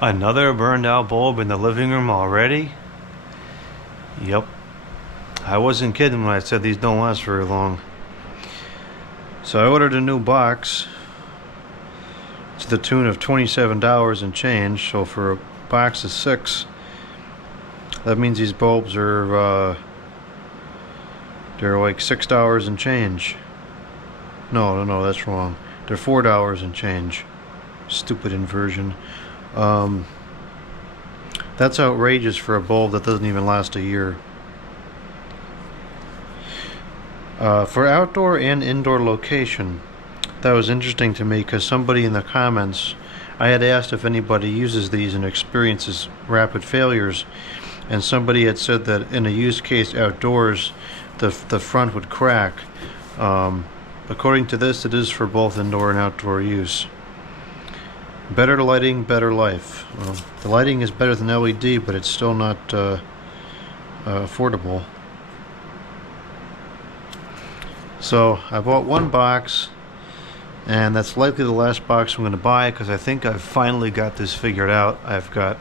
Another burned out bulb in the living room already? Yep. I wasn't kidding when I said these don't last very long. So I ordered a new box to the tune of $27 and change. So for a box of 6, that means these bulbs are they're like $6 and change. No, that's wrong. They're $4 and change. Stupid inversion. That's outrageous for a bulb that doesn't even last a year. For outdoor and indoor location, that was interesting to me because somebody in the comments, I had asked if anybody uses these and experiences rapid failures, and somebody had said that in a use case outdoors, the front would crack. According to this, it is for both indoor and outdoor use. Better lighting, better life. Well, the lighting is better than LED, but it's still not affordable. So I bought one box, and that's likely the last box I'm going to buy because I think I've finally got this figured out. I've got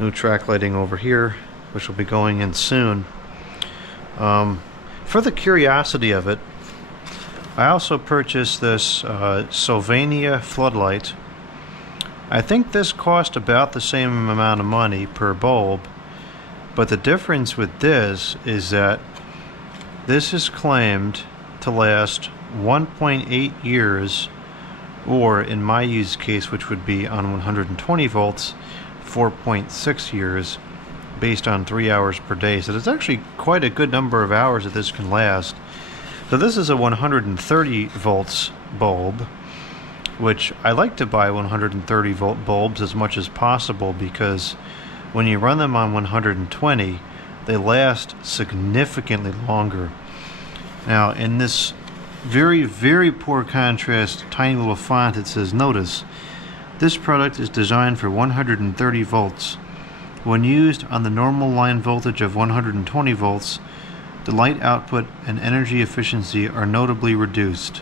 new track lighting over here, which will be going in soon. For the curiosity of it, I also purchased this Sylvania floodlight. I think this cost about the same amount of money per bulb, but the difference with this is that this is claimed to last 1.8 years, or in my use case, which would be on 120 volts, 4.6 years, based on 3 hours per day. So there's actually quite a good number of hours that this can last. So this is a 130 volts bulb, which I like to buy 130 volt bulbs as much as possible because when you run them on 120, they last significantly longer. Now, in this very, very poor contrast, tiny little font, it says, "Notice, this product is designed for 130 volts. When used on the normal line voltage of 120 volts, the light output and energy efficiency are noticeably reduced.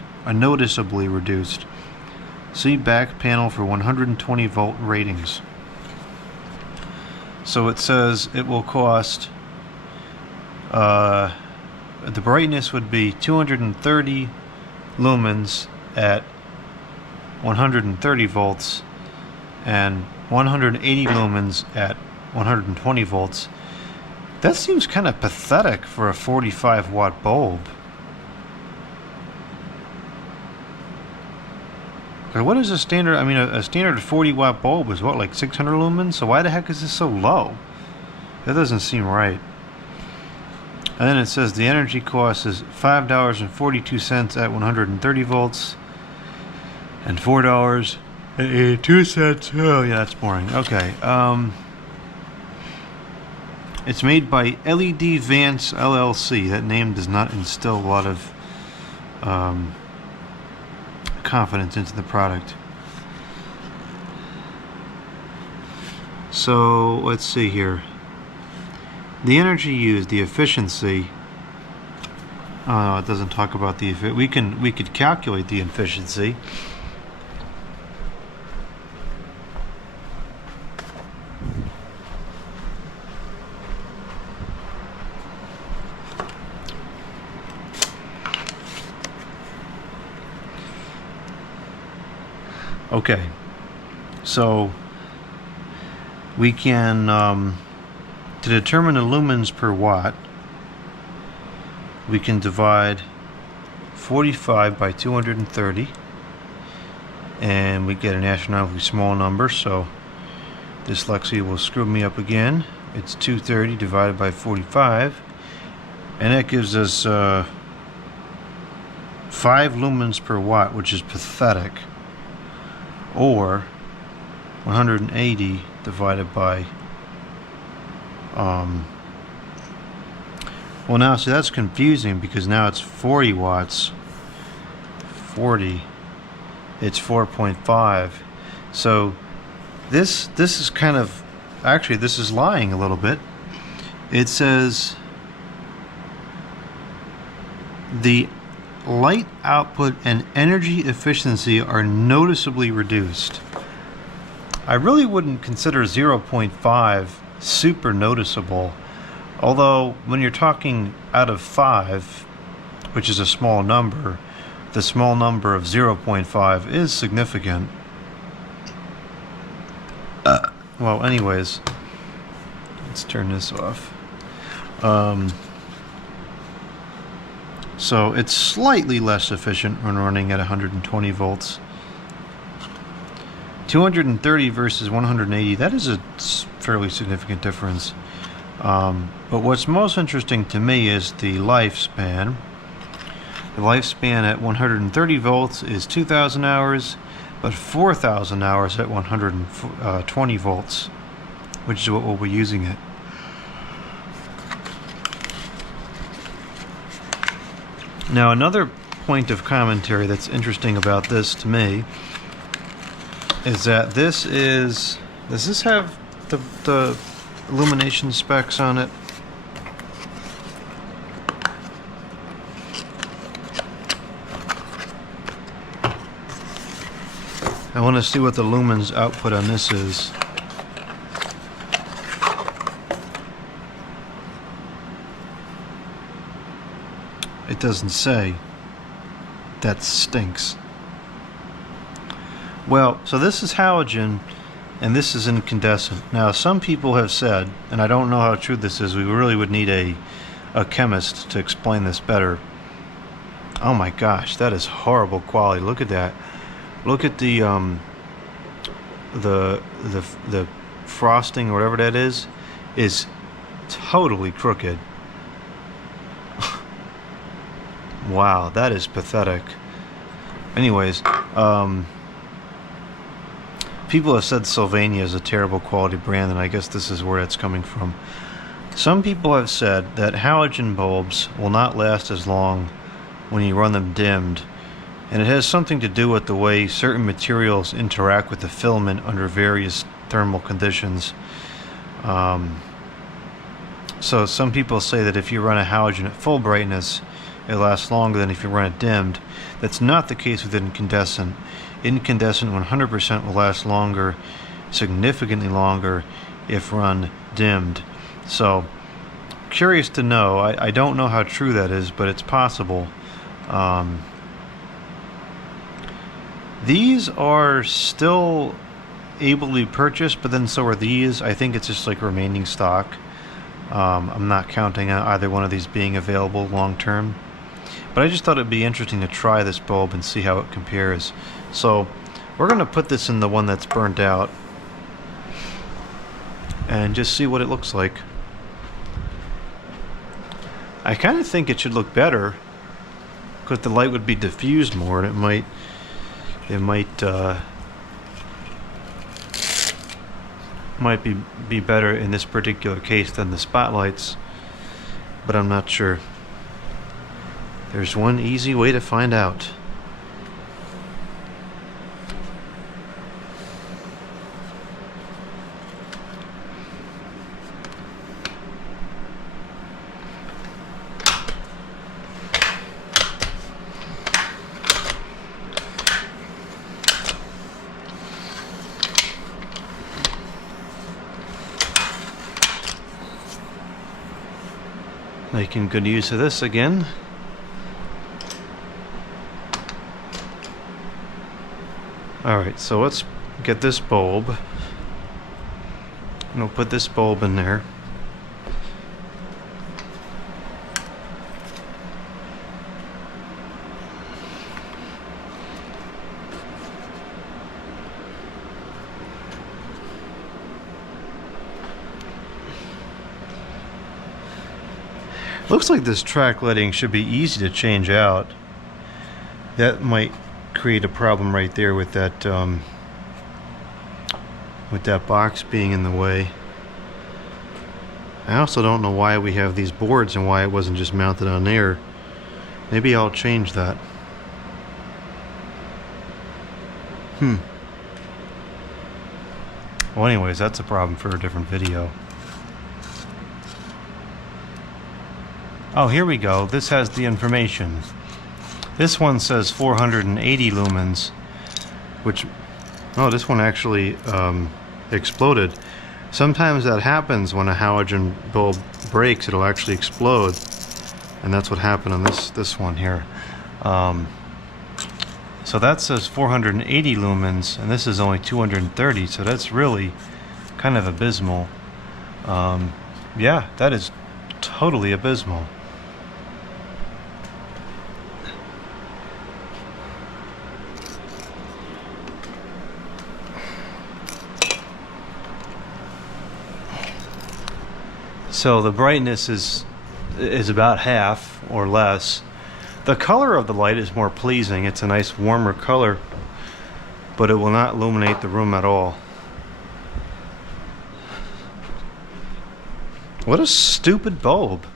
See back panel for 120 volt ratings." So it says it will cost, the brightness would be 230 lumens at 130 volts and 180 lumens at 120 volts. That seems kind of pathetic for a 45 watt bulb. What is a standard? I mean, a standard 40 watt bulb is what, like 600 lumens? So why the heck is this so low? That doesn't seem right. And then it says the energy cost is $5.42 at 130 volts and $4.82. Oh yeah, that's boring. Okay. It's made by LED Vance LLC. That name does not instill a lot of confidence into the product. So let's see here. The energy used, the efficiency. Oh no, it doesn't talk about the we could calculate the efficiency. Okay, so we can, to determine the lumens per watt, we can divide 45 by 230, and we get an astronomically small number, so dyslexia will screw me up again. It's 230 divided by 45, and that gives us 5 lumens per watt, which is pathetic. Or 180 divided by well, now see, that's confusing because now it's 40 watts. 40, it's 4.5. So this is kind of, actually this is lying a little bit. It says the light output and energy efficiency are noticeably reduced. I really wouldn't consider 0.5 super noticeable, although when you're talking out of 5, which is a small number, the small number of 0.5 is significant. Well, anyways, let's turn this off. So it's slightly less efficient when running at 120 volts. 230 versus 180, that is a fairly significant difference. But what's most interesting to me is the lifespan. The lifespan at 130 volts is 2,000 hours, but 4,000 hours at 120 volts, which is what we'll be using it. Now, another point of commentary that's interesting about this to me is that does this have the illumination specs on it? I want to see what the lumens output on this is. It doesn't say. That stinks. Well, so this is halogen and this is incandescent. Now, some people have said, and I don't know how true this is, we really would need a chemist to explain this better. Oh my gosh, that is horrible quality. Look at that. Look at the frosting or whatever that is totally crooked. Wow, that is pathetic. Anyways, people have said Sylvania is a terrible quality brand, and I guess this is where it's coming from. Some people have said that halogen bulbs will not last as long when you run them dimmed, and it has something to do with the way certain materials interact with the filament under various thermal conditions. So some people say that if you run a halogen at full brightness, it lasts longer than if you run it dimmed. That's not the case with incandescent. Incandescent 100% will last longer, significantly longer, if run dimmed. So, curious to know. I don't know how true that is, but it's possible. These are still able to be purchased, but then so are these. I think it's just like remaining stock. I'm not counting on either one of these being available long term. But I just thought it'd be interesting to try this bulb and see how it compares. So we're going to put this in the one that's burnt out and just see what it looks like. I kind of think it should look better because the light would be diffused more, and it might be better in this particular case than the spotlights, but I'm not sure. There's one easy way to find out. Making good use of this again. Alright, so let's get this bulb. And we'll put this bulb in there. Looks like this track lighting should be easy to change out. That might create a problem right there with that box being in the way. I also don't know why we have these boards and why it wasn't just mounted on there. Maybe I'll change that. Well, anyways, that's a problem for a different video. Oh, here we go. This has the information. This one says 480 lumens, which, oh, this one actually exploded. Sometimes that happens when a halogen bulb breaks, it'll actually explode. And that's what happened on this one here. So that says 480 lumens, and this is only 230, so that's really kind of abysmal. Yeah, that is totally abysmal. So the brightness is about half or less. The color of the light is more pleasing. It's a nice warmer color, but it will not illuminate the room at all. What a stupid bulb.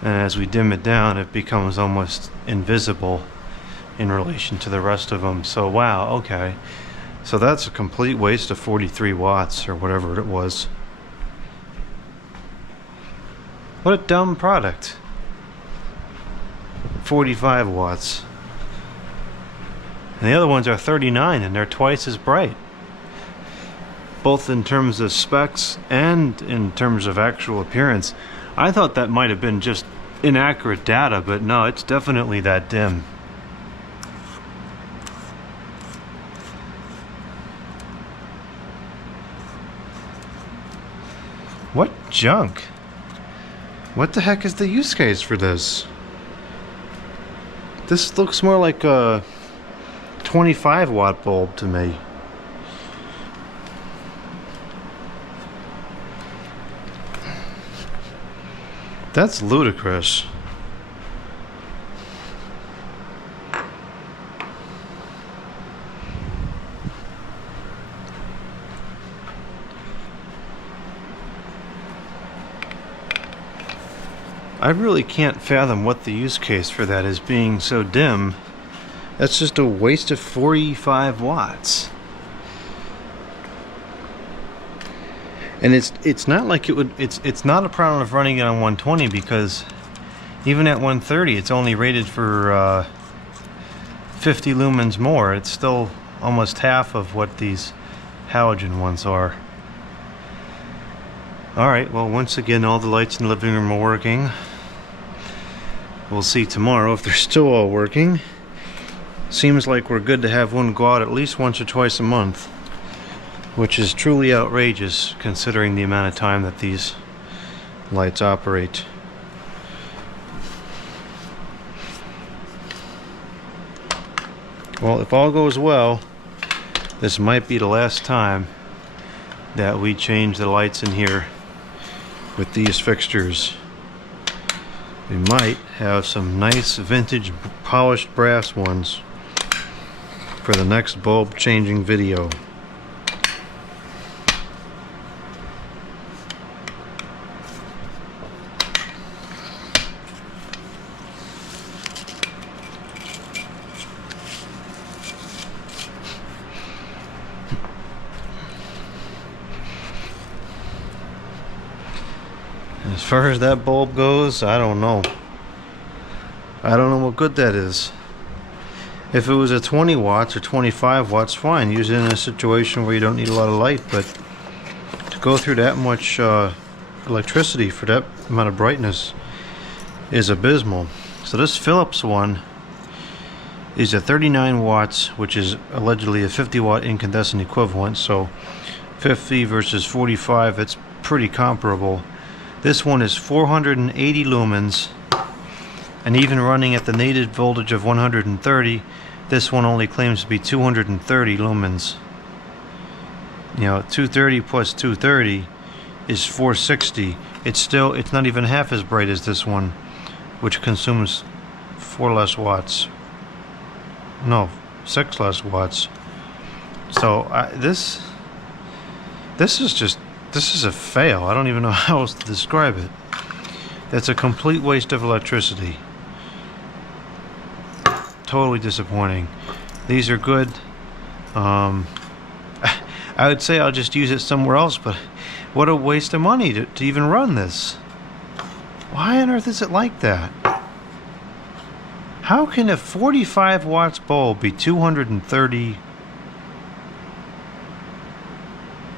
And as we dim it down, it becomes almost invisible in relation to the rest of them. So wow, okay. So that's a complete waste of 43 watts or whatever it was. What a dumb product. 45 watts. And the other ones are 39 and they're twice as bright. Both in terms of specs and in terms of actual appearance. I thought that might have been just inaccurate data, but no, it's definitely that dim. What junk? What the heck is the use case for this? This looks more like a 25 watt bulb to me. That's ludicrous. I really can't fathom what the use case for that is being so dim. That's just a waste of 45 watts. And it's not like it would, it's not a problem of running it on 120, because even at 130 it's only rated for 50 lumens more. It's still almost half of what these halogen ones are. Alright, well, once again all the lights in the living room are working. We'll see tomorrow if they're still all working. Seems like we're good to have one go out at least once or twice a month, which is truly outrageous considering the amount of time that these lights operate. Well, if all goes well, this might be the last time that we change the lights in here with these fixtures. We might have some nice vintage polished brass ones for the next bulb changing video. As far as that bulb goes, I don't know. I don't know what good that is. If it was a 20 watts or 25 watts, fine. Use it in a situation where you don't need a lot of light, but to go through that much electricity for that amount of brightness is abysmal. So this Philips one is a 39 watts, which is allegedly a 50 watt incandescent equivalent. So 50 versus 45, it's pretty comparable. This one is 480 lumens, and even running at the native voltage of 130, this one only claims to be 230 lumens. You know, 230 plus 230 is 460. It's not even half as bright as this one, which consumes 4 less watts. No, 6 less watts. So this is a fail. I don't even know how else to describe it. That's a complete waste of electricity. Totally disappointing. These are good. I would say I'll just use it somewhere else, but what a waste of money to even run this. Why on earth is it like that? How can a 45 watts bulb be 230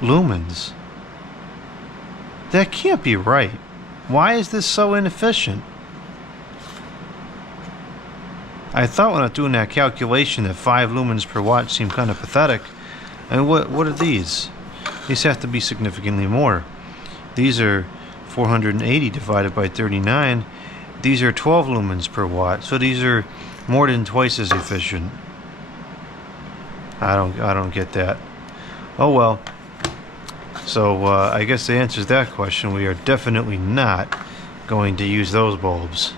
lumens. That can't be right. Why is this so inefficient? I thought when I was doing that calculation that 5 lumens per watt seemed kind of pathetic. And what are these? These have to be significantly more. These are 480 divided by 39. These are 12 lumens per watt. So these are more than twice as efficient. I don't get that. Oh well. So I guess the answer to that question, we are definitely not going to use those bulbs.